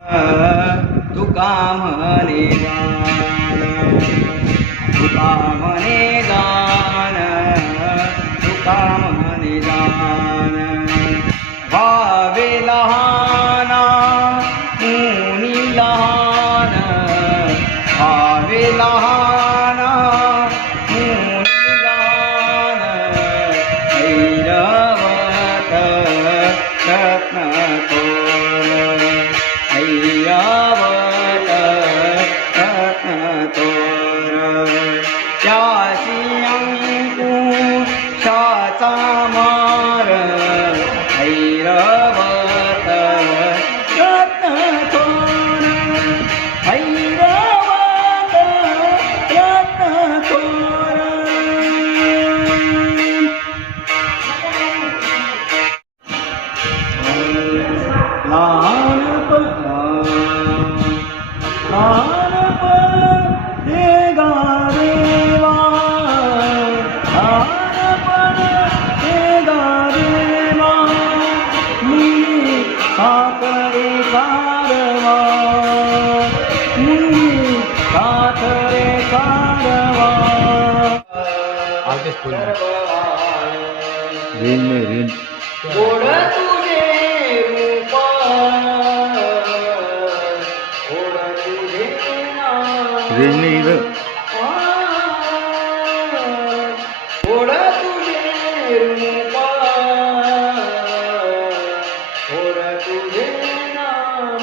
तुका म्हणे गान, तुका म्हणे गान, तुका म्हणे गान. व्हावे लहाना मुनी लहान, व्हावे लहाना मुनी लहान. ऐरावत रत्न थोर, ऐरावत रत्न थोर. त्याची अंकुशाचा मार, ऐरावत रत्न थोर, ऐरावत रत्न थोर. लहानपण हे गारेवा, लहानपण हे गारेवा. मुनी साखरे कारवा, मुनी साखरे कारवा. रेन में रेन गोड तुझे रूप, गोड तुझे नाम. रेन में इधर गोड तुझे रूप, गोड तुझे नाम.